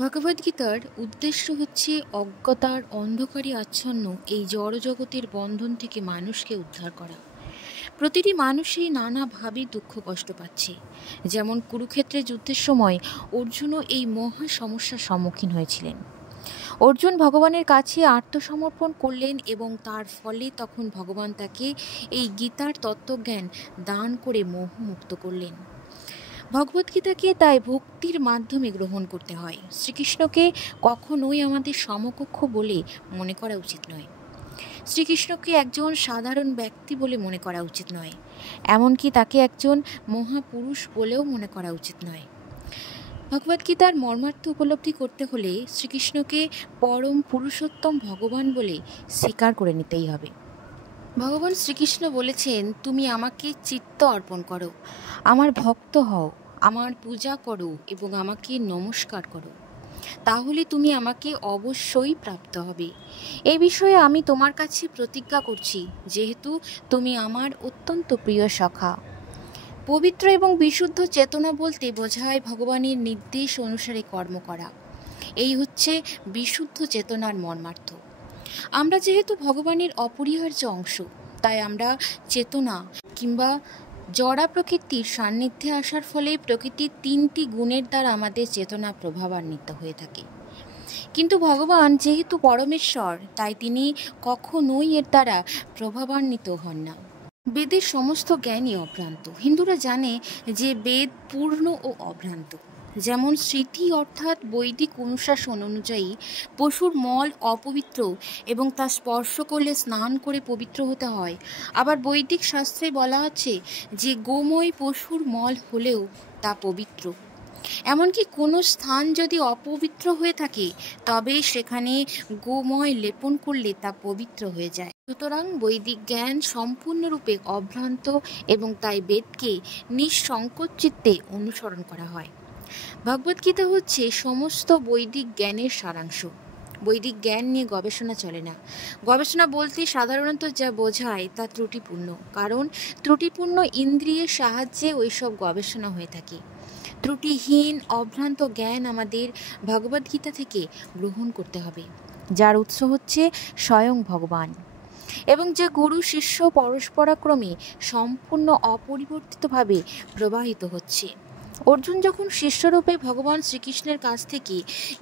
ভগবদ্গীতার উদ্দেশ্য হচ্ছে অজ্ঞতার অন্ধকারে আচ্ছন্ন এই জড়জগতের বন্ধন থেকে মানুষকে উদ্ধার করা। প্রতিটি মানুষই নানাভাবে দুঃখ কষ্ট পাচ্ছে। যেমন কুরুক্ষেত্রের যুদ্ধের সময় অর্জুনও এই মহা সমস্যার সম্মুখীন হয়েছিলেন। অর্জুন ভগবানের কাছে আত্মসমর্পণ করলেন এবং তার ফলে তখন ভগবান তাকে এই গীতার তত্ত্বজ্ঞান দান করে মোহমুক্ত করলেন। ভগবদ্গীতাকে তাই ভক্তির মাধ্যমে গ্রহণ করতে হয়। শ্রীকৃষ্ণকে কখনোই আমাদের সমকক্ষ বলে মনে করা উচিত নয়। শ্রীকৃষ্ণকে একজন সাধারণ ব্যক্তি বলে মনে করা উচিত নয়। এমনকি তাকে একজন মহাপুরুষ বলেও মনে করা উচিত নয়। ভগবদ্গীতার মর্মার্থ উপলব্ধি করতে হলে শ্রীকৃষ্ণকে পরম পুরুষোত্তম ভগবান বলে স্বীকার করে নিতেই হবে। ভগবান শ্রীকৃষ্ণ বলেছেন, তুমি আমাকে চিত্ত অর্পণ করো, আমার ভক্ত হও, আমার পূজা করো এবং আমাকে নমস্কার করো, তাহলে তুমি আমাকে অবশ্যই প্রাপ্ত হবে। এই বিষয়ে আমি তোমার কাছে প্রতিজ্ঞা করছি, যেহেতু তুমি আমার অত্যন্ত প্রিয় সখা। পবিত্র এবং বিশুদ্ধ চেতনা বলতে বোঝায় ভগবানের নির্দেশ অনুসারে কর্ম করা। এই হচ্ছে বিশুদ্ধ চেতনার মর্মার্থ। আমরা যেহেতু ভগবানের অপরিহার্য অংশ, তাই আমরা চেতনা কিংবা জড়া প্রকৃতির সান্নিধ্যে আসার ফলে প্রকৃতির 3টি গুণের দ্বারা আমাদের চেতনা প্রভাবান্বিত হয়ে থাকে। কিন্তু ভগবান যেহেতু পরমেশ্বর, তাই তিনি কখনোই এর দ্বারা প্রভাবান্বিত হন না। বেদের সমস্ত জ্ঞানই অভ্রান্ত। হিন্দুরা জানে যে বেদ পূর্ণ ও অভ্রান্ত। যেমন স্মৃতি অর্থাৎ বৈদিক অনুশাসন অনুযায়ী পশুর মল অপবিত্র এবং তা স্পর্শ করলে স্নান করে পবিত্র হতে হয়, আবার বৈদিক শাস্ত্রে বলা আছে যে গোময় পশুর মল হলেও তা পবিত্র। এমনকি কোনো স্থান যদি অপবিত্র হয়ে থাকে তবে সেখানে গোময় লেপন করলে তা পবিত্র হয়ে যায়। সুতরাং বৈদিক জ্ঞান সম্পূর্ণরূপে অভ্রান্ত এবং তাই বেদকে নিঃসংকোচ চিত্তে অনুসরণ করা হয়। ভগবদ্গীতা হচ্ছে সমস্ত বৈদিক জ্ঞানের সারাংশ। বৈদিক জ্ঞান নিয়ে গবেষণা চলে না। গবেষণা বলতে সাধারণত যা বোঝায় তা ত্রুটিপূর্ণ, কারণ ত্রুটিপূর্ণ ইন্দ্রিয়ের সাহায্যে ওইসব গবেষণা হয়ে থাকে। ত্রুটিহীন অভ্রান্ত জ্ঞান আমাদের ভগবদ্গীতা থেকে গ্রহণ করতে হবে, যার উৎস হচ্ছে স্বয়ং ভগবান, এবং যে গুরু শিষ্য পরস্পরাক্রমে সম্পূর্ণ অপরিবর্তিতভাবে প্রবাহিত হচ্ছে। অর্জুন যখন শিষ্যরূপে ভগবান শ্রীকৃষ্ণের কাছ থেকে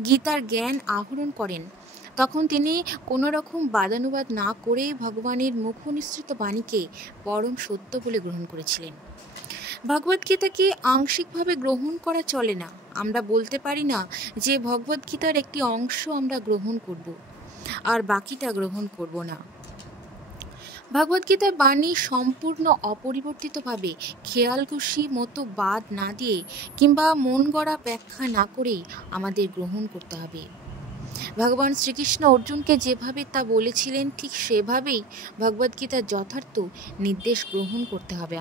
গীতার জ্ঞান আহরণ করেন, তখন তিনি কোনো রকম বাদানুবাদ না করে ভগবানের মুখনিসৃত বাণীকে পরম সত্য বলে গ্রহণ করেছিলেন। ভগবদ্গীতাকে আংশিকভাবে গ্রহণ করা চলে না। আমরা বলতে পারি না যে ভগবদ্গীতার একটি অংশ আমরা গ্রহণ করব আর বাকিটা গ্রহণ করব না। ভগবদ্গীতার বাণী সম্পূর্ণ অপরিবর্তিতভাবে খেয়ালখুশি মতো বাদ না দিয়ে কিংবা মন গড়া ব্যাখ্যা না করেই আমাদের গ্রহণ করতে হবে। ভগবান শ্রীকৃষ্ণ অর্জুনকে যেভাবে তা বলেছিলেন, ঠিক সেভাবেই ভগবদ্গীতার যথার্থ নির্দেশ গ্রহণ করতে হবে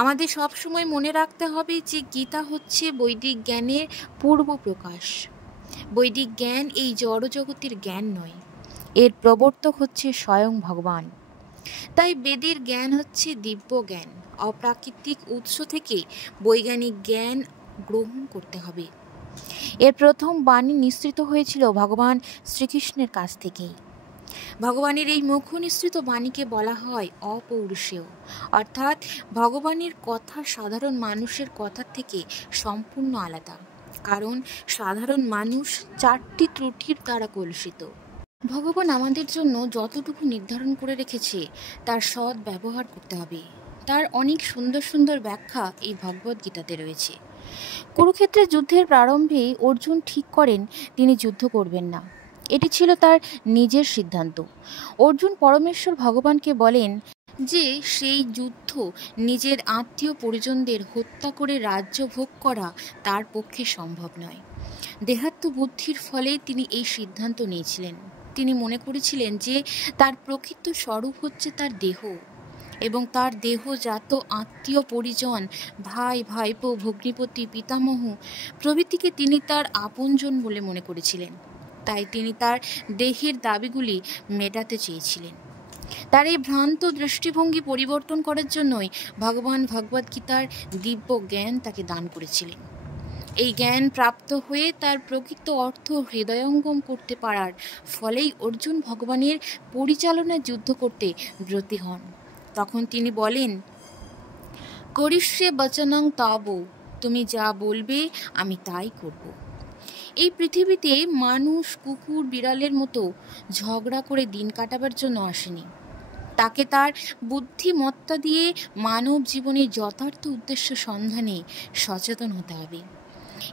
আমাদের সবসময় মনে রাখতে হবে যে গীতা হচ্ছে বৈদিক জ্ঞানের পূর্ব প্রকাশ। বৈদিক জ্ঞান এই জড়জগতের জ্ঞান নয়, এর প্রবর্তক হচ্ছে স্বয়ং ভগবান। তাই বেদের জ্ঞান হচ্ছে দিব্য জ্ঞান। অপ্রাকৃতিক উৎস থেকে বৈজ্ঞানিক জ্ঞান গ্রহণ করতে হবে। এর প্রথম বাণী নিঃসৃত হয়েছিল ভগবান শ্রীকৃষ্ণের কাছ থেকেই। ভগবানের এই মুখনিসৃত বাণীকে বলা হয় অপৌরুষেয়, অর্থাৎ ভগবানের কথা সাধারণ মানুষের কথার থেকে সম্পূর্ণ আলাদা, কারণ সাধারণ মানুষ 4টি ত্রুটির দ্বারা কলুষিত। ভগবান আমাদের জন্য যতটুকু নির্ধারণ করে রেখেছে তার সৎ ব্যবহার করতে হবে। তার অনেক সুন্দর সুন্দর ব্যাখ্যা এই ভগবদ্গীতাতে রয়েছে। কুরুক্ষেত্রের যুদ্ধের প্রারম্ভে অর্জুন ঠিক করেন তিনি যুদ্ধ করবেন না। এটি ছিল তার নিজের সিদ্ধান্ত। অর্জুন পরমেশ্বর ভগবানকে বলেন যে সেই যুদ্ধ নিজের আত্মীয় পরিজনদের হত্যা করে রাজ্য ভোগ করা তার পক্ষে সম্ভব নয়। দেহাত্ম বুদ্ধির ফলে তিনি এই সিদ্ধান্ত নিয়েছিলেন। তিনি মনে করেছিলেন যে তার প্রকৃত স্বরূপ হচ্ছে তার দেহ, এবং তার দেহজাত আত্মীয় পরিজন, ভাই ভাইপো, ভগ্নিপতি, পিতামহ প্রভৃতিকে তিনি তার আপনজন বলে মনে করেছিলেন। তাই তিনি তার দেহের দাবিগুলি মেটাতে চেয়েছিলেন। তার এই ভ্রান্ত দৃষ্টিভঙ্গি পরিবর্তন করার জন্যই ভগবান ভগবদ্গীতার দিব্য জ্ঞান তাকে দান করেছিলেন। এই জ্ঞান প্রাপ্ত হয়ে তার প্রকৃত অর্থ হৃদয়ঙ্গম করতে পারার ফলেই অর্জুন ভগবানের পরিচালনায় যুদ্ধ করতে ব্রতী হন। তখন তিনি বলেন, করিষ্যে বচনং তব, তুমি যা বলবে আমি তাই করব। এই পৃথিবীতে মানুষ কুকুর বিড়ালের মতো ঝগড়া করে দিন কাটাবার জন্য আসেনি। তাকে তার বুদ্ধিমত্তা দিয়ে মানব জীবনের যথার্থ উদ্দেশ্য সন্ধানে সচেতন হতে হবে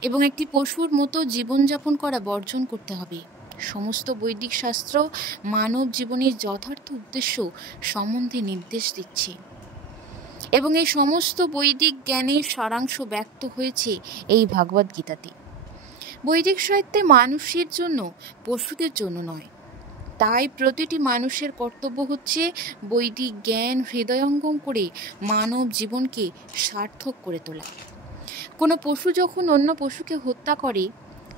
এবং একটি পশুর মতো জীবনযাপন করা বর্জন করতে হবে। সমস্ত বৈদিক শাস্ত্র মানব জীবনের যথার্থ উদ্দেশ্য সম্বন্ধে নির্দেশ দিচ্ছে এবং এই সমস্ত বৈদিক জ্ঞানের সারাংশ ব্যক্ত হয়েছে এই ভগবদ্গীতাতে। বৈদিক সাহিত্যে মানুষের জন্য, পশুদের জন্য নয়। তাই প্রতিটি মানুষের কর্তব্য হচ্ছে বৈদিক জ্ঞান হৃদয়ঙ্গম করে মানব জীবনকে সার্থক করে তোলা। কোনো পশু যখন অন্য পশুকে হত্যা করে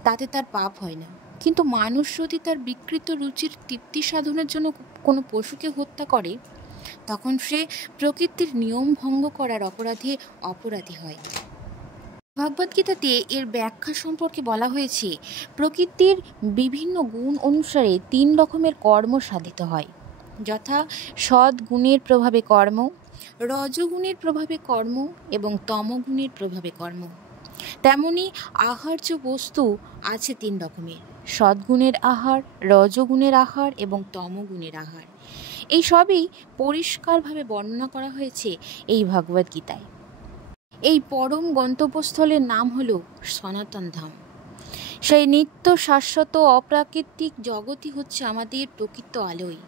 তাতে তার পাপ হয় না, কিন্তু মানুষ যদি তার বিকৃত রুচির তৃপ্তি সাধনের জন্য কোনো পশুকে হত্যা করে তখন সে প্রকৃতির নিয়ম ভঙ্গ করার অপরাধী হয়। ভগবদ্গীতাতে এর ব্যাখ্যা সম্পর্কে বলা হয়েছে, প্রকৃতির বিভিন্ন গুণ অনুসারে 3 রকমের কর্ম সাধিত হয়, যথা সদ্গুণের প্রভাবে কর্ম, রজগুণের প্রভাবে কর্ম এবং তমগুণের প্রভাবে কর্ম। তেমনি আহার্য বস্তু আছে 3 রকমের, সদ্গুণের আহার, রজগুণের আহার এবং তমগুণের আহার। এই সবই পরিষ্কারভাবে বর্ণনা করা হয়েছে এই ভগবদ্গীতায়। এই পরম গন্তব্যস্থলের নাম হল সনাতন ধাম। সেই নিত্য শাশ্বত অপ্রাকৃতিক জগৎই হচ্ছে আমাদের প্রকৃত আলোয়।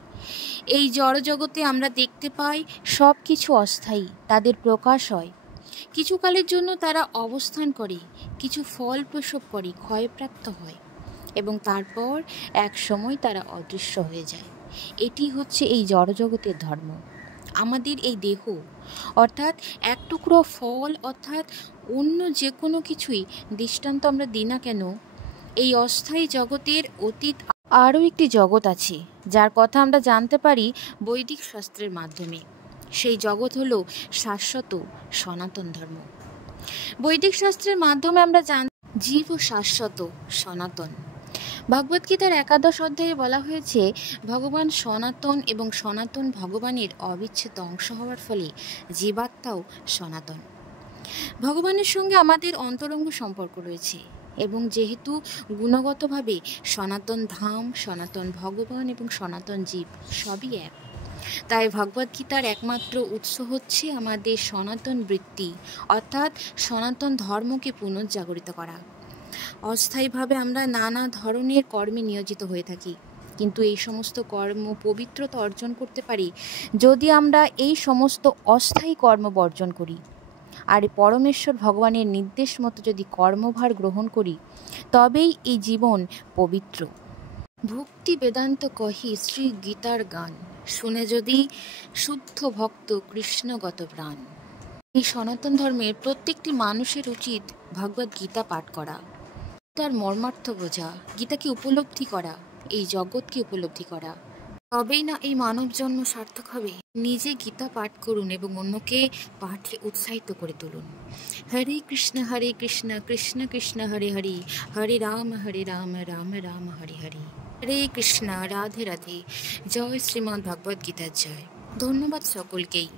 এই জড়জগতে আমরা দেখতে পাই সব কিছু অস্থায়ী, তাদের প্রকাশ হয়, কিছু কালের জন্য তারা অবস্থান করে, কিছু ফল প্রসব করে, ক্ষয়প্রাপ্ত হয় এবং তারপর এক সময় তারা অদৃশ্য হয়ে যায়। এটি হচ্ছে এই জড়জগতের ধর্ম। আমাদের এই দেহ অর্থাৎ এক টুকরো ফল অর্থাৎ অন্য যে কোনো কিছুই দৃষ্টান্ত আমরা দিই না কেন, এই অস্থায়ী জগতের অতীত আরও একটি জগৎ আছে যার কথা আমরা জানতে পারি বৈদিক শাস্ত্রের মাধ্যমে। সেই জগৎ হলো শাশ্বত সনাতন ধর্ম। বৈদিক শাস্ত্রের মাধ্যমে আমরা জীব শাশ্বত সনাতন। ভগবদ্গীতার 11 অধ্যায়ে বলা হয়েছে, ভগবান সনাতন এবং সনাতন ভগবানের অবিচ্ছেদ্য অংশ হওয়ার ফলে জীবাত্মাও সনাতন। ভগবানের সঙ্গে আমাদের অন্তরঙ্গ সম্পর্ক রয়েছে এবং যেহেতু গুণগতভাবে সনাতন ধাম, সনাতন ভগবান এবং সনাতন জীব সবই এক, তাই ভগবদ্গীতার একমাত্র উৎস হচ্ছে আমাদের সনাতন বৃত্তি অর্থাৎ সনাতন ধর্মকে পুনর্জাগরিত করা। অস্থায়ীভাবে আমরা নানা ধরনের কর্মে নিয়োজিত হয়ে থাকি, কিন্তু এই সমস্ত কর্ম পবিত্রতা অর্জন করতে পারি যদি আমরা এই সমস্ত অস্থায়ী কর্ম বর্জন করি আর পরমেশ্বর ভগবানের নির্দেশ মতো যদি কর্মভার গ্রহণ করি, তবেই এই জীবন পবিত্র। ভক্তি বেদান্ত কহি শ্রী গীতার গান, শুনে যদি শুদ্ধ ভক্ত কৃষ্ণগত প্রাণ। এই সনাতন ধর্মের প্রত্যেকটি মানুষের উচিত ভগবদ গীতা পাঠ করা, তার মর্মার্থ বোঝা, গীতাকে উপলব্ধি করা, এই জগৎকে উপলব্ধি করা। তবেই না এই মানব জন্ম সার্থক হবে। নিজে গীতা পাঠ করুন এবং অন্যকে পাঠে উৎসাহিত করে তুলুন। হরে কৃষ্ণ কৃষ্ণ কৃষ্ণ হরে হরে, হরে রাম রাম রাম হরে হরে। হরে কৃষ্ণ, রাধে রাধে। জয় শ্রীমদ্ ভগবদ্গীতার জয়। ধন্যবাদ সকলকেই।